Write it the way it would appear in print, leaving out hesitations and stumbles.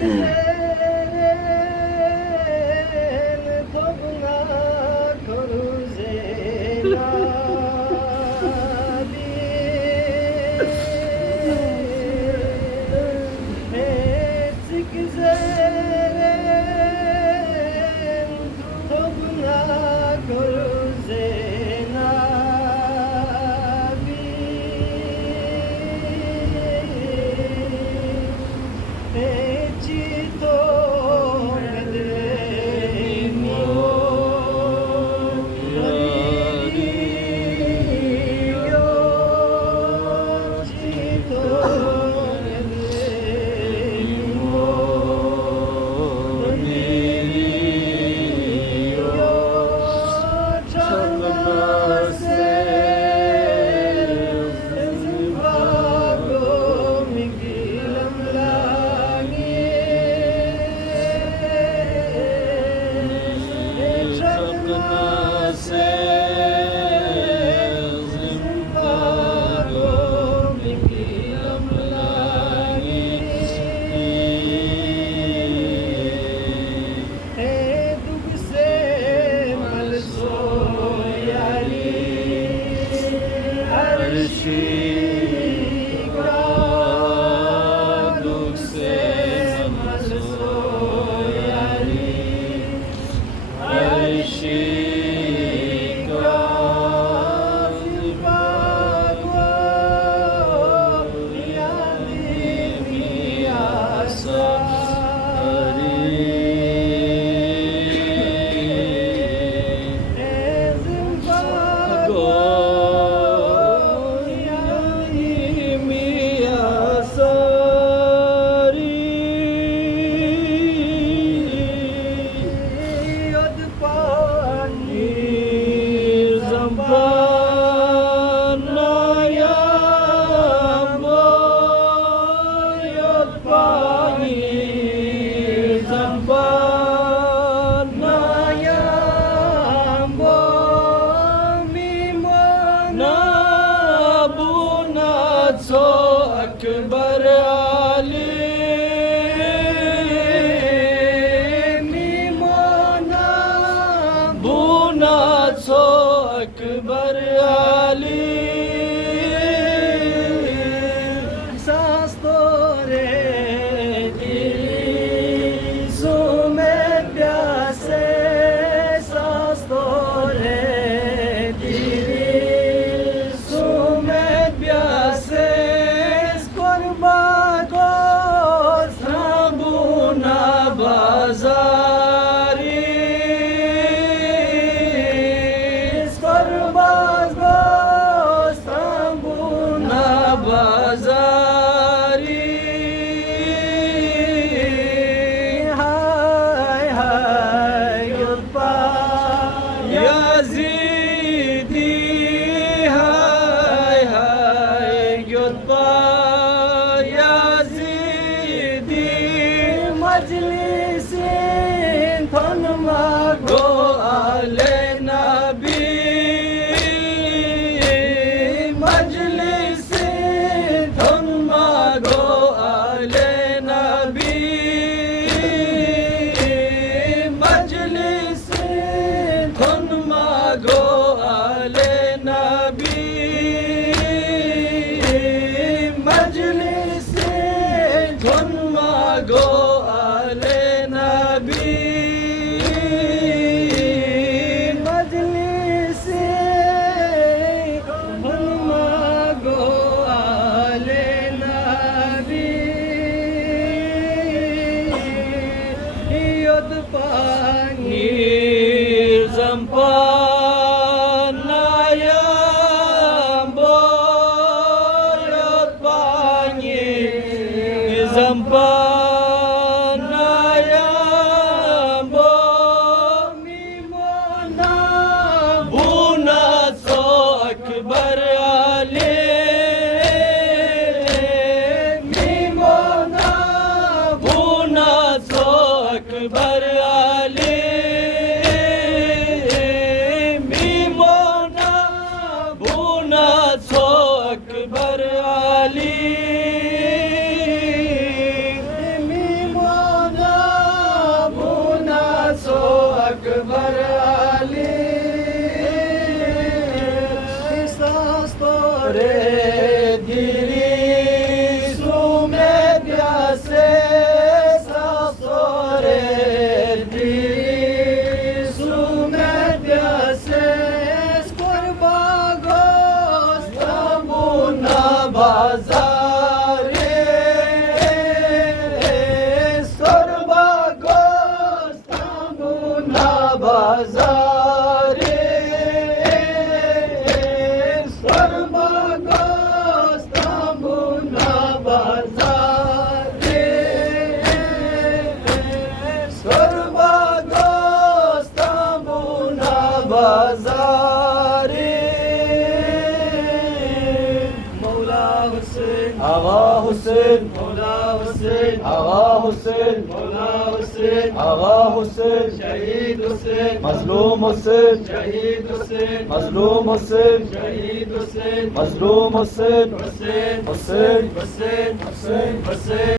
güzel topuna koru Zeynep'i et güzel topuna koru Akbar Ali Mimona Bunatso Akbar Ali Sastore Dili Sumet Pyase Sastore Dili Sumet Pyase Meclisin tanıma go ale nabi Meclisin tanıma go ale nabi Meclisin tanıma go ale nabi Meclisin tanıma go बाजारे मौला हुसैन आगा हुसैन मौला हुसैन आगा हुसैन मौला हुसैन आगा हुसैन शहीद हुसैन मजलूम हुसैन शहीद हुसैन मजलूम हुसैन शहीद हुसैन मजलूम हुसैन हुसैन हुसैन हुसैन हुसैन हुसैन